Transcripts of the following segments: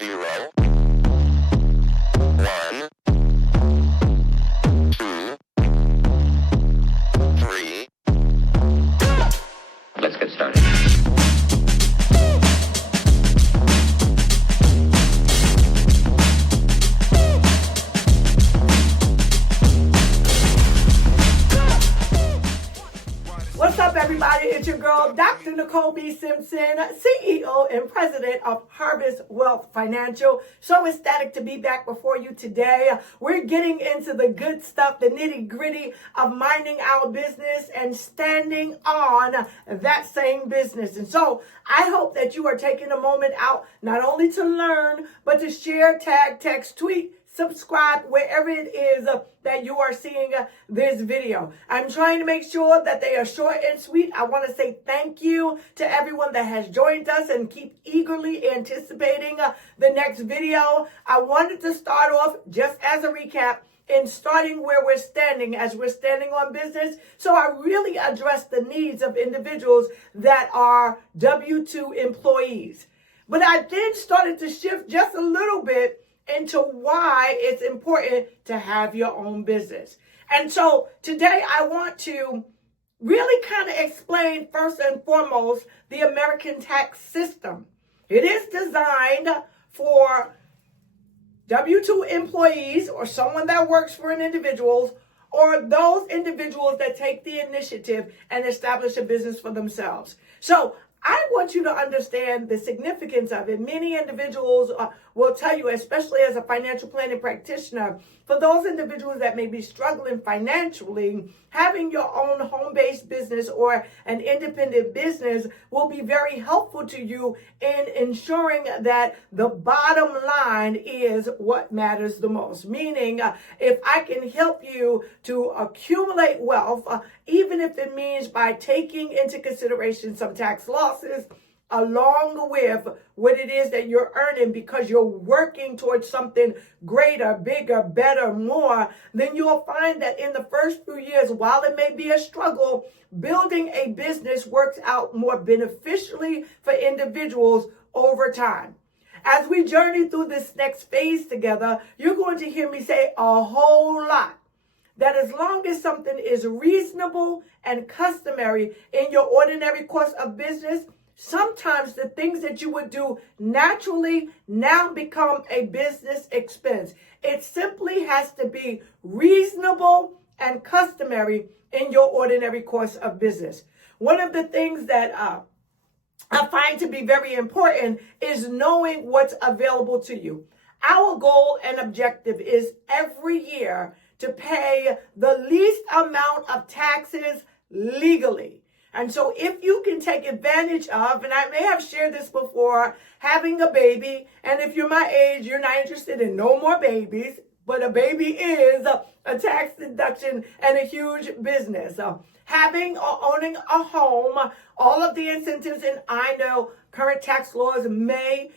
0, 1, 2, 3. Let's get started. What's up, everybody? It's your girl, Dr. Nicole B. Simpson, CEO and President of Harvest Wealth Financial. So ecstatic to be back before you today. We're getting into the good stuff, the nitty-gritty of minding our business and standing on that same business. And so I hope that you are taking a moment out not only to learn, but to share, tag, text, tweet, subscribe wherever it is that you are seeing this video. I'm trying to make sure that they are short and sweet. I want to say thank you to everyone that has joined us and keep eagerly anticipating the next video. I wanted to start off just as a recap in starting where we're standing as we're standing on business. So I really address the needs of individuals that are W-2 employees. But I then started to shift just a little bit into why it's important to have your own business. And so today I want to really kind of explain first and foremost the American tax system. It is designed for W-2 employees or someone that works for an individual or those individuals that take the initiative and establish a business for themselves. So I want you to understand the significance of it. Many individuals will tell you, especially as a financial planning practitioner, for those individuals that may be struggling financially, having your own home-based business or an independent business will be very helpful to you in ensuring that the bottom line is what matters the most. Meaning, if I can help you to accumulate wealth, even if it means by taking into consideration some tax losses, along with what it is that you're earning because you're working towards something greater, bigger, better, more, then you'll find that in the first few years, while it may be a struggle, building a business works out more beneficially for individuals over time. As we journey through this next phase together, you're going to hear me say a whole lot. That as long as something is reasonable and customary in your ordinary course of business, sometimes the things that you would do naturally now become a business expense. It simply has to be reasonable and customary in your ordinary course of business. One of the things that I find to be very important is knowing what's available to you. Our goal and objective is every year to pay the least amount of taxes legally. And so if you can take advantage of, and I may have shared this before, having a baby, and if you're my age, you're not interested in no more babies, but a baby is a tax deduction and a huge business. Having or owning a home, all of the incentives, and I know current tax laws may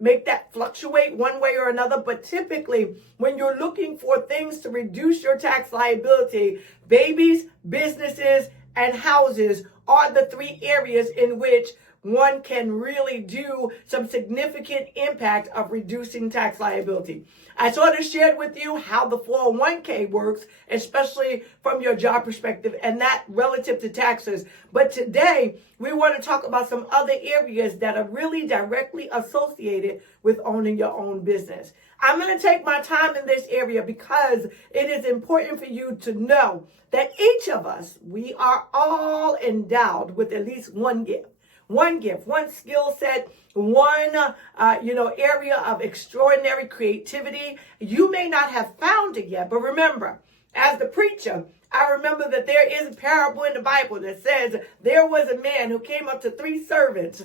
make that fluctuate one way or another, but typically when you're looking for things to reduce your tax liability, babies, businesses, and houses are the three areas in which one can really do some significant impact of reducing tax liability. I sort of shared with you how the 401k works, especially from your job perspective, and that relative to taxes. But today, we want to talk about some other areas that are really directly associated with owning your own business. I'm going to take my time in this area because it is important for you to know that each of us, we are all endowed with at least one gift. One gift, one skill set, one area of extraordinary creativity. You may not have found it yet, but remember, as the preacher, I remember that there is a parable in the Bible that says there was a man who came up to three servants,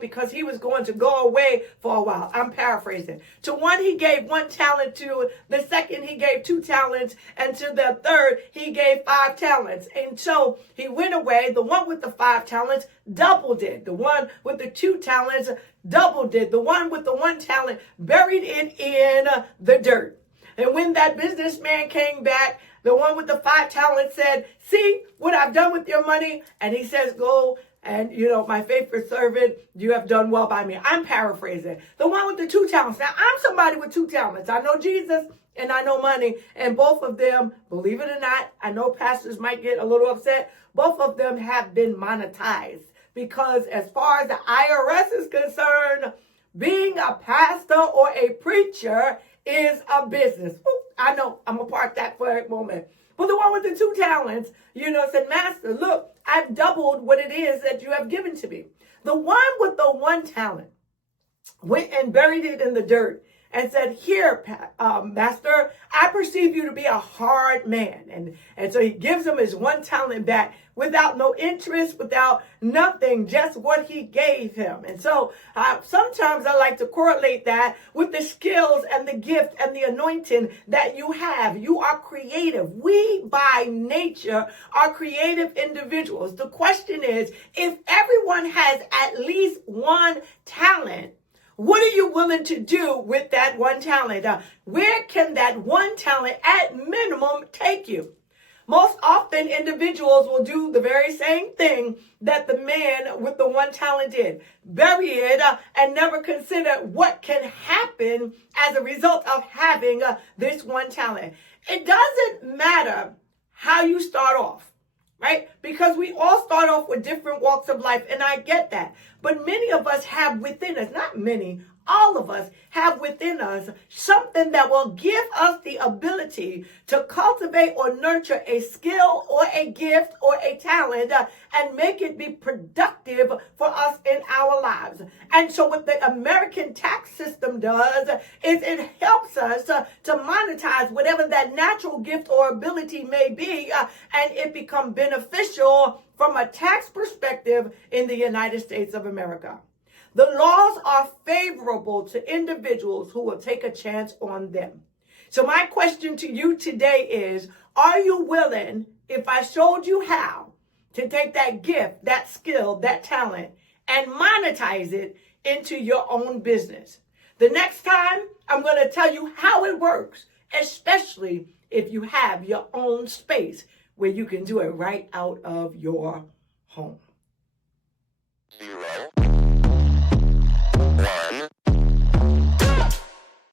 because he was going to go away for a while. I'm paraphrasing. To one, he gave 1 talent. To the second, he gave 2 talents. And to the third, he gave 5 talents. And so he went away. The one with the 5 talents doubled it. The one with the 2 talents doubled it. The one with the 1 talent buried it in the dirt. And when that businessman came back, the one with the 5 talents said, "See what I've done with your money?" And he says, "Go and my faithful servant, you have done well by me. I'm paraphrasing. The one with the 2 talents. Now, I'm somebody with 2 talents. I know Jesus and I know money, and both of them, believe it or not, I know pastors might get a little upset, both of them have been monetized. Because as far as the IRS is concerned, being a pastor or a preacher is a business. Ooh, I know, I'm going to park that for a moment. But the one with the 2 talents, said, Master, look, I've doubled what it is that you have given to me. The one with the 1 talent went and buried it in the dirt and said, here, Master, I perceive you to be a hard man. And so he gives him his 1 talent back without no interest, without nothing, just what he gave him. And so sometimes I like to correlate that with the skills and the gift and the anointing that you have. You are creative. We, by nature, are creative individuals. The question is, if everyone has at least 1 talent, what are you willing to do with that 1 talent? Where can that 1 talent at minimum take you? Most often individuals will do the very same thing that the man with the 1 talent did. Bury it and never consider what can happen as a result of having this 1 talent. It doesn't matter how you start off, right? Because we all start off with different walks of life, and I get that. But many of us have within us, not many, all of us have within us something that will give us the ability to cultivate or nurture a skill or a gift or a talent and make it be productive for us in our lives. And so what the American tax system does is it helps us to monetize whatever that natural gift or ability may be, and it become beneficial from a tax perspective in the United States of America. The laws are favorable to individuals who will take a chance on them. So my question to you today is, are you willing, if I showed you how, to take that gift, that skill, that talent, and monetize it into your own business? The next time, I'm going to tell you how it works, especially if you have your own space where you can do it right out of your home. 0